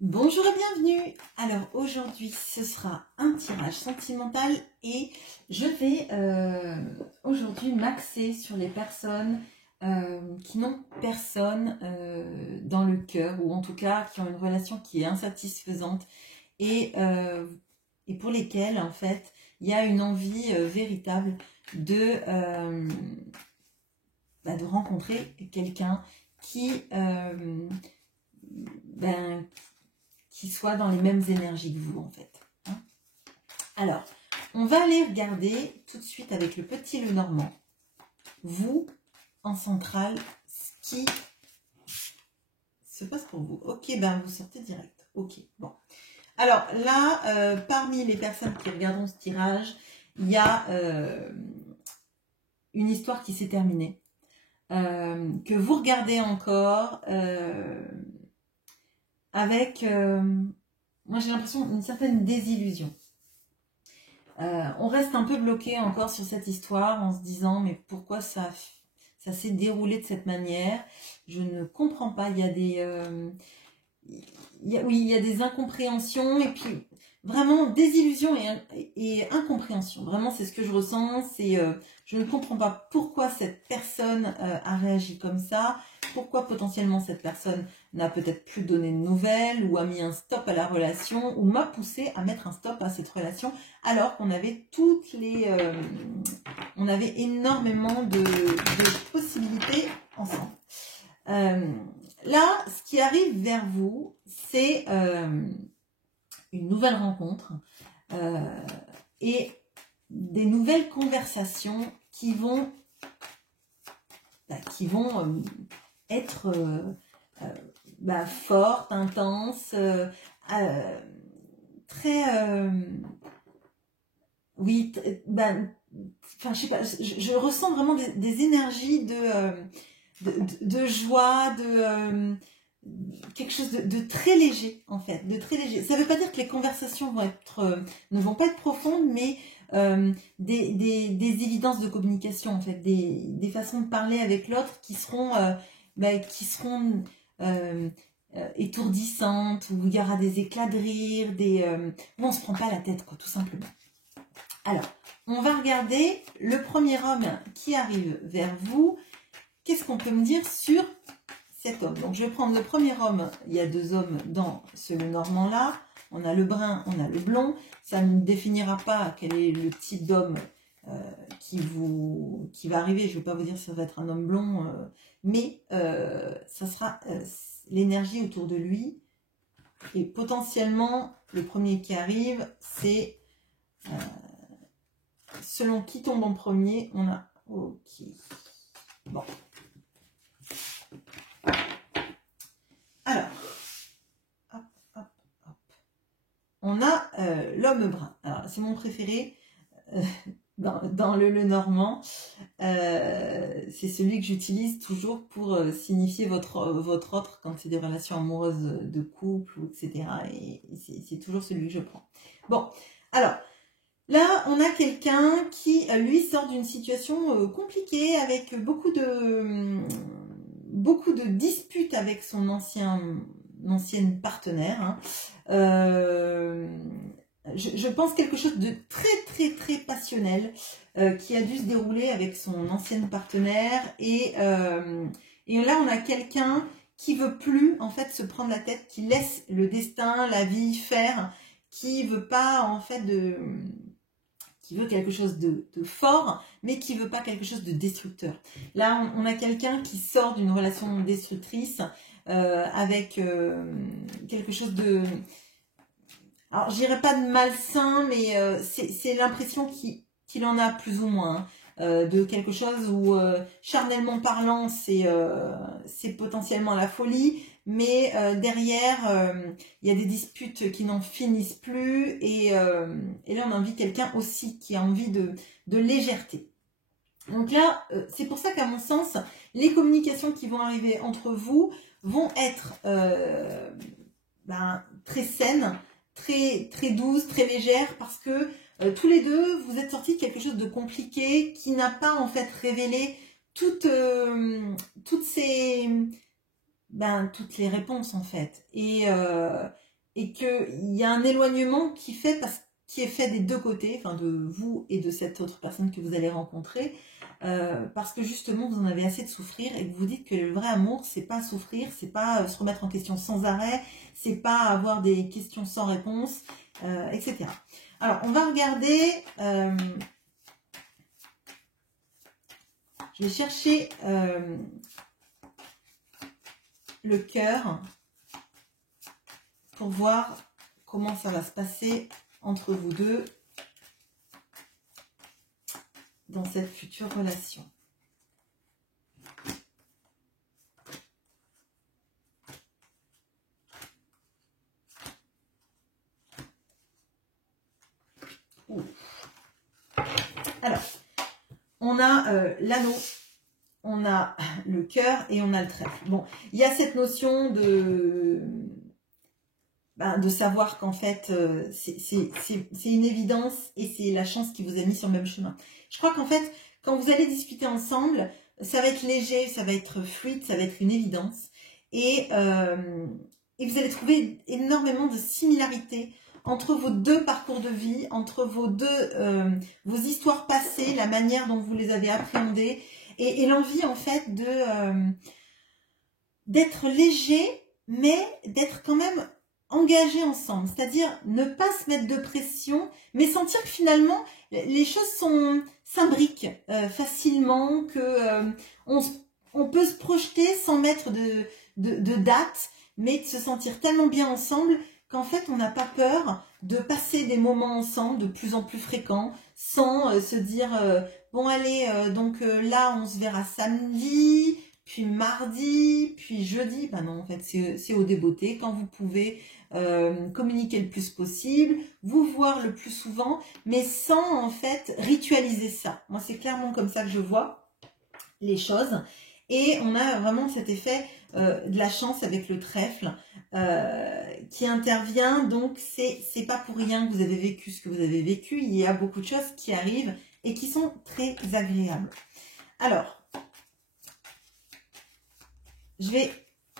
Bonjour et bienvenue. Alors aujourd'hui ce sera un tirage sentimental et je vais aujourd'hui m'axer sur les personnes qui n'ont personne dans le cœur, ou en tout cas qui ont une relation qui est insatisfaisante et pour lesquelles en fait il y a une envie véritable de rencontrer quelqu'un qui qui soit dans les mêmes énergies que vous en fait. Alors, on va aller regarder tout de suite avec le petit Lenormand. Vous, en centrale, ce qui se passe pour vous. Ok, ben vous sortez direct. Ok, bon. Alors là, parmi les personnes qui regarderont ce tirage, il y a une histoire qui s'est terminée. Que vous regardez encore avec, moi j'ai l'impression, une certaine désillusion. On reste un peu bloqué encore sur cette histoire en se disant mais pourquoi ça s'est déroulé de cette manière? Je ne comprends pas. Il y a des incompréhensions et puis vraiment désillusion et incompréhension. Vraiment c'est ce que je ressens. Je ne comprends pas pourquoi cette personne a réagi comme ça. Pourquoi potentiellement cette personne n'a peut-être plus donné de nouvelles ou a mis un stop à la relation ou m'a poussé à mettre un stop à cette relation alors qu'on avait on avait énormément de possibilités ensemble. Là, ce qui arrive vers vous, c'est une nouvelle rencontre et des nouvelles conversations qui vont être fortes, intenses, très... oui, je sais pas, je ressens vraiment des énergies de joie, quelque chose de très léger en fait, de très léger. Ça ne veut pas dire que les conversations ne vont pas être profondes, mais des évidences de communication en fait, des façons de parler avec l'autre qui seront étourdissantes, où il y aura des éclats de rire, où on se prend pas la tête quoi, tout simplement. Alors, on va regarder le premier homme qui arrive vers vous. Qu'est-ce qu'on peut me dire sur cet homme? Donc, je vais prendre le premier homme. Il y a deux hommes dans ce Lenormand-là. On a le brun, on a le blond. Ça ne définira pas quel est le type d'homme qui va arriver. Je ne vais pas vous dire si ça va être un homme blond, mais ça sera l'énergie autour de lui. Et potentiellement, le premier qui arrive, c'est... selon qui tombe en premier, on a... Ok. Bon. Alors, hop, hop, hop. On a l'homme brun. Alors, c'est mon préféré dans le Lenormand. C'est celui que j'utilise toujours pour signifier votre autre quand c'est des relations amoureuses de couple, etc. Et c'est toujours celui que je prends. Bon, alors... là, on a quelqu'un qui, lui, sort d'une situation compliquée avec beaucoup de disputes avec son ancienne partenaire. Hein. Je pense quelque chose de très, très, très passionnel qui a dû se dérouler avec son ancienne partenaire. Et là, on a quelqu'un qui veut plus, en fait, se prendre la tête, qui laisse le destin, la vie faire, qui veut pas, en fait, qui veut quelque chose de fort, mais qui veut pas quelque chose de destructeur. Là, on a quelqu'un qui sort d'une relation destructrice avec quelque chose de... alors, je dirais pas de malsain, mais c'est l'impression qu'il en a plus ou moins. De quelque chose où, charnellement parlant, c'est potentiellement la folie, mais derrière, il y a des disputes qui n'en finissent plus, et là on invite quelqu'un aussi qui a envie de légèreté. Donc là, c'est pour ça qu'à mon sens, les communications qui vont arriver entre vous vont être très saines, très, très douces, très légères, parce que tous les deux, vous êtes sortis de quelque chose de compliqué qui n'a pas en fait révélé toutes les réponses en fait. Et et qu'il y a un éloignement qui est fait des deux côtés, enfin de vous et de cette autre personne que vous allez rencontrer, parce que justement vous en avez assez de souffrir et que vous dites que le vrai amour c'est pas souffrir, c'est pas se remettre en question sans arrêt, c'est pas avoir des questions sans réponse, etc. Alors on va regarder, je vais chercher le cœur pour voir comment ça va se passer entre vous deux dans cette future relation. Ouh. Alors, on a l'anneau, on a le cœur et on a le trèfle. Bon, il y a cette notion de savoir qu'en fait, c'est une évidence et c'est la chance qui vous a mis sur le même chemin. Je crois qu'en fait, quand vous allez discuter ensemble, ça va être léger, ça va être fluide, ça va être une évidence. Et vous allez trouver énormément de similarités entre vos deux parcours de vie, entre vos histoires passées, la manière dont vous les avez appréhendées, et l'envie en fait d'être léger, mais d'être quand même engagés ensemble, c'est-à-dire ne pas se mettre de pression, mais sentir que finalement les choses s'imbriquent facilement, que on peut se projeter sans mettre de date, mais de se sentir tellement bien ensemble qu'en fait on n'a pas peur de passer des moments ensemble de plus en plus fréquents, sans se dire bon allez donc là on se verra samedi, puis mardi, puis jeudi. Ben non, en fait, c'est au débeauté. Quand vous pouvez communiquer le plus possible, vous voir le plus souvent, mais sans, en fait, ritualiser ça. Moi, c'est clairement comme ça que je vois les choses. Et on a vraiment cet effet de la chance avec le trèfle qui intervient. Donc, c'est pas pour rien que vous avez vécu ce que vous avez vécu. Il y a beaucoup de choses qui arrivent et qui sont très agréables. Alors, je vais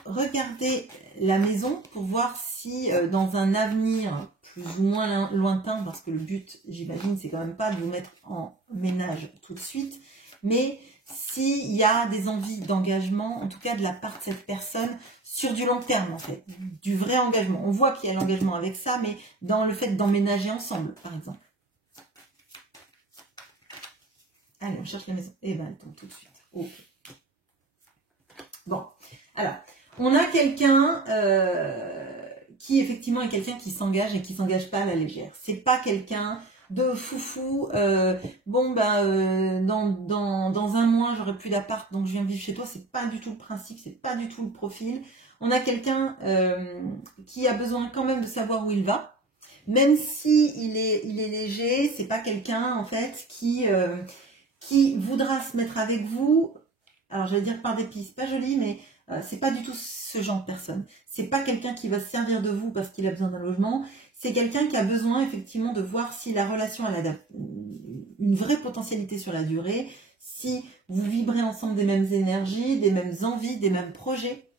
regarder la maison pour voir si dans un avenir plus ou moins lointain, parce que le but, j'imagine, c'est quand même pas de vous mettre en ménage tout de suite, mais s'il y a des envies d'engagement, en tout cas de la part de cette personne, sur du long terme en fait, du vrai engagement. On voit qu'il y a l'engagement avec ça, mais dans le fait d'emménager ensemble, par exemple. Allez, on cherche la maison. Eh ben, elle tombe tout de suite. Ok. Bon, alors, on a quelqu'un qui effectivement est quelqu'un qui s'engage et qui s'engage pas à la légère. C'est pas quelqu'un de foufou, bon ben dans un mois j'aurai plus d'appart donc je viens vivre chez toi. C'est pas du tout le principe, c'est pas du tout le profil. On a quelqu'un qui a besoin quand même de savoir où il va, même si il est léger. C'est pas quelqu'un en fait qui voudra se mettre avec vous. Alors j'allais dire par dépit, c'est pas joli, mais c'est pas du tout ce genre de personne. C'est pas quelqu'un qui va se servir de vous parce qu'il a besoin d'un logement. C'est quelqu'un qui a besoin effectivement de voir si la relation elle a une vraie potentialité sur la durée, si vous vibrez ensemble des mêmes énergies, des mêmes envies, des mêmes projets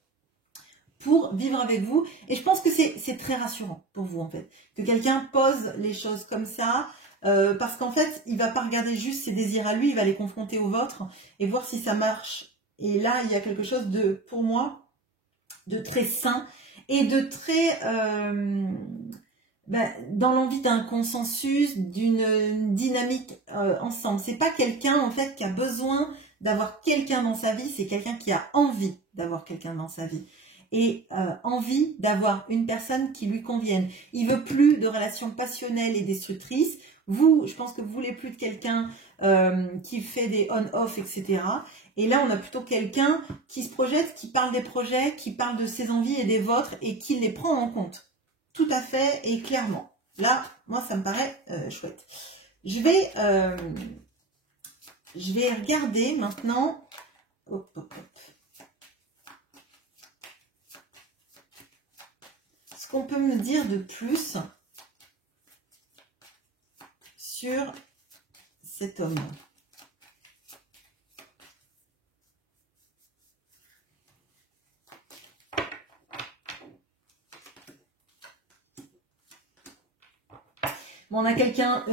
pour vivre avec vous. Et je pense que c'est très rassurant pour vous en fait, que quelqu'un pose les choses comme ça. Parce qu'en fait, il va pas regarder juste ses désirs à lui, il va les confronter aux vôtres et voir si ça marche. Et là, il y a quelque chose de, pour moi, de très sain et de très dans l'envie d'un consensus, d'une dynamique ensemble. C'est pas quelqu'un en fait qui a besoin d'avoir quelqu'un dans sa vie, c'est quelqu'un qui a envie d'avoir quelqu'un dans sa vie. Et envie d'avoir une personne qui lui convienne. Il veut plus de relations passionnelles et destructrices. Vous, je pense que vous voulez plus de quelqu'un qui fait des on-off, etc. Et là, on a plutôt quelqu'un qui se projette, qui parle des projets, qui parle de ses envies et des vôtres et qui les prend en compte. Tout à fait et clairement. Là, moi, ça me paraît chouette. Je vais regarder maintenant. Hop, hop, hop. Ce qu'on peut me dire de plus sur cet homme. Bon, on a quelqu'un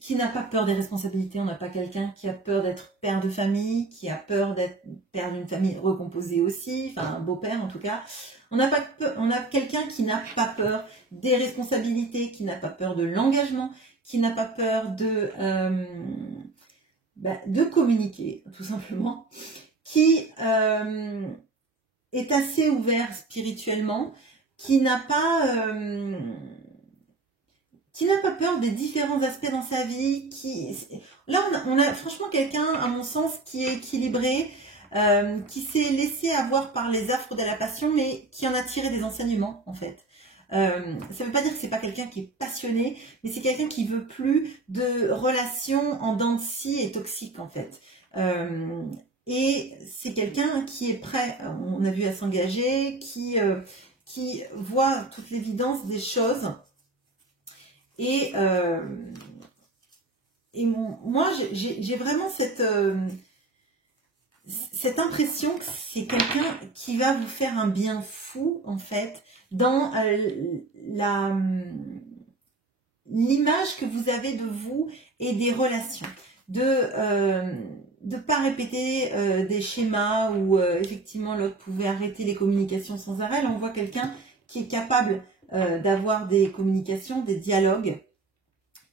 qui n'a pas peur des responsabilités, on n'a pas quelqu'un qui a peur d'être père de famille, qui a peur d'être père d'une famille recomposée aussi, enfin un beau-père en tout cas. On a quelqu'un qui n'a pas peur des responsabilités, qui n'a pas peur de l'engagement, qui n'a pas peur de communiquer, tout simplement, qui est assez ouvert spirituellement, qui n'a pas peur des différents aspects dans sa vie. Là, on a franchement quelqu'un, à mon sens, qui est équilibré, qui s'est laissé avoir par les affres de la passion, mais qui en a tiré des enseignements, en fait. Ça ne veut pas dire que c'est pas quelqu'un qui est passionné, mais c'est quelqu'un qui veut plus de relations en dents de scie et toxiques, en fait. Et c'est quelqu'un qui est prêt, on a vu, à s'engager, qui voit toute l'évidence des choses. Et moi, j'ai vraiment cette impression que c'est quelqu'un qui va vous faire un bien fou, en fait, dans l'image que vous avez de vous et des relations. De pas répéter des schémas où effectivement l'autre pouvait arrêter les communications sans arrêt. Là, on voit quelqu'un qui est capable d'avoir des communications, des dialogues,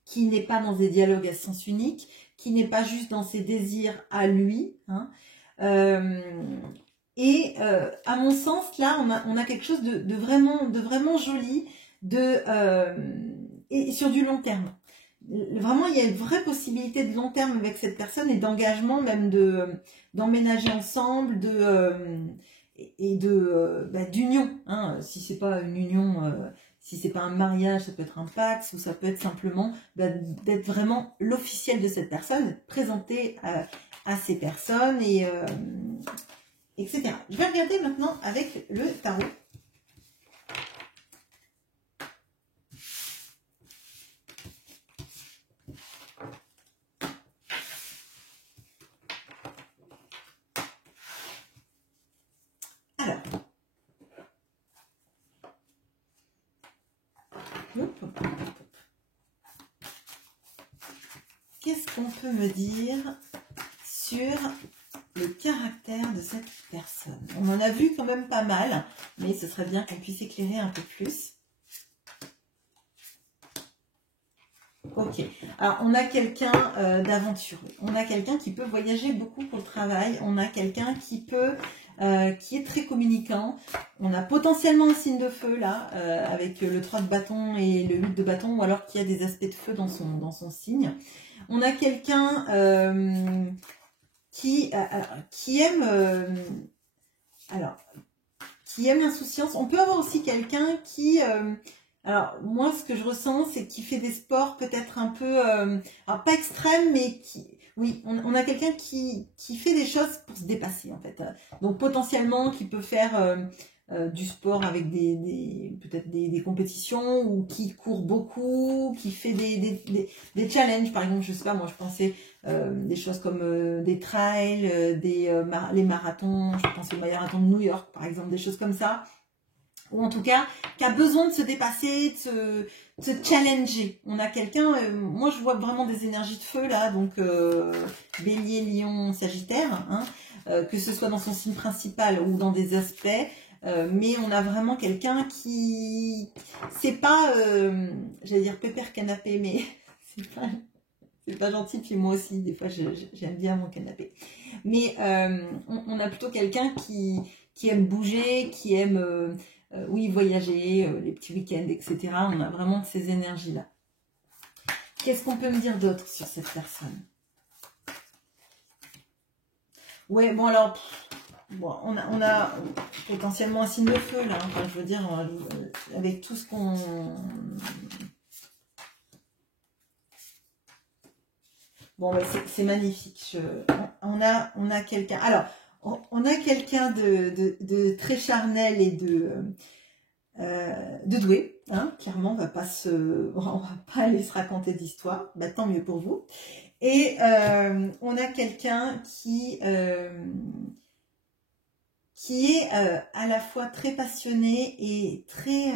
qui n'est pas dans des dialogues à sens unique, qui n'est pas juste dans ses désirs à lui. Hein. À mon sens, là, on a quelque chose de vraiment joli, et sur du long terme. Vraiment, il y a une vraie possibilité de long terme avec cette personne et d'engagement, même d'emménager ensemble, d'union. Hein. Si c'est pas une union, si c'est pas un mariage, ça peut être un pax, ou ça peut être simplement d'être vraiment l'officiel de cette personne, présenté à ces personnes, etc. Je vais regarder maintenant avec le tarot. Qu'est-ce qu'on peut me dire sur le caractère de cette personne? On en a vu quand même pas mal, mais ce serait bien qu'on puisse éclairer un peu plus. Ok, alors on a quelqu'un d'aventureux, on a quelqu'un qui peut voyager beaucoup pour le travail, on a quelqu'un qui est très communicant, on a potentiellement un signe de feu là, avec le 3 de bâton et le 8 de bâton, ou alors qu'il y a des aspects de feu dans son signe. On a quelqu'un qui aime l'insouciance. On peut avoir aussi quelqu'un qui... alors, moi, ce que je ressens, c'est qu'il fait des sports peut-être un peu... alors, pas extrêmes, mais qui... Oui, on a quelqu'un qui fait des choses pour se dépasser, en fait. Donc, potentiellement, qui peut faire du sport avec peut-être des compétitions, ou qui court beaucoup, qui fait des challenges, par exemple. Je sais pas, moi, je pensais des choses comme des trails, les marathons. Je pense au marathon de New York, par exemple, des choses comme ça. Ou en tout cas, qui a besoin de se dépasser, de se challenger. On a quelqu'un, moi je vois vraiment des énergies de feu là, donc Bélier, Lion, Sagittaire, hein, que ce soit dans son signe principal ou dans des aspects, mais on a vraiment quelqu'un qui, c'est pas, j'allais dire pépère canapé, mais c'est pas gentil, puis moi aussi, des fois j'aime bien mon canapé. Mais on a plutôt quelqu'un qui aime bouger, qui aime... oui, voyager, les petits week-ends, etc. On a vraiment ces énergies-là. Qu'est-ce qu'on peut me dire d'autre sur cette personne? Ouais, bon alors, on a potentiellement un signe de feu là. Enfin, je veux dire, avec tout ce qu'on... Bon, ouais, c'est magnifique. On a quelqu'un... Alors, on a quelqu'un de très charnel et de doué, hein, clairement, on va pas aller se raconter d'histoire, bah, tant mieux pour vous. Et on a quelqu'un qui est à la fois très passionné et très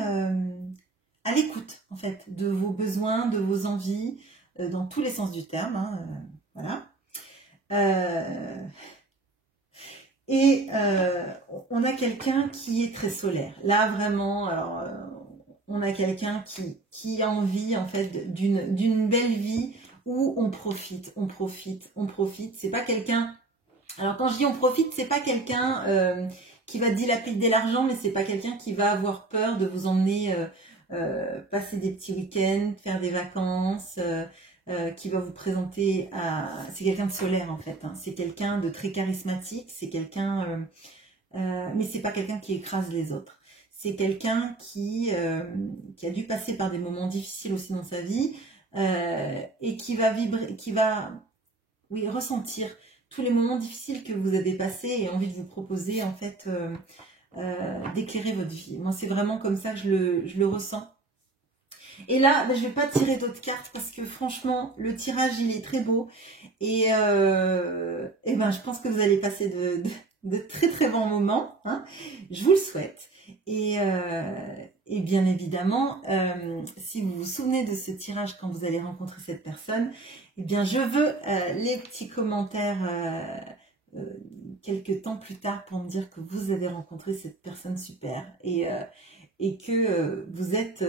à l'écoute, en fait, de vos besoins, de vos envies, dans tous les sens du terme, hein, voilà. Et on a quelqu'un qui est très solaire. Là, vraiment, alors, on a quelqu'un qui a envie, en fait, d'une belle vie où on profite, on profite, on profite. C'est pas quelqu'un... Alors, quand je dis on profite, c'est pas quelqu'un qui va dilapider l'argent, mais c'est pas quelqu'un qui va avoir peur de vous emmener passer des petits week-ends, faire des vacances... qui va vous présenter à... C'est quelqu'un de solaire en fait, hein. C'est quelqu'un de très charismatique, c'est quelqu'un... mais c'est pas quelqu'un qui écrase les autres. C'est quelqu'un qui a dû passer par des moments difficiles aussi dans sa vie et qui va vibrer, qui va ressentir tous les moments difficiles que vous avez passés et envie de vous proposer en fait d'éclairer votre vie. Moi c'est vraiment comme ça que je le ressens. Et là, je ne vais pas tirer d'autres cartes parce que franchement, le tirage, il est très beau. Et je pense que vous allez passer de très très bons moments, hein. Je vous le souhaite. Et bien évidemment, si vous vous souvenez de ce tirage quand vous allez rencontrer cette personne, eh bien je veux les petits commentaires quelques temps plus tard pour me dire que vous avez rencontré cette personne super et que vous êtes...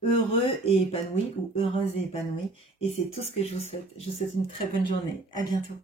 heureux et épanoui ou heureuse et épanouie. Et c'est tout ce que je vous souhaite. Je vous souhaite une très bonne journée. À bientôt.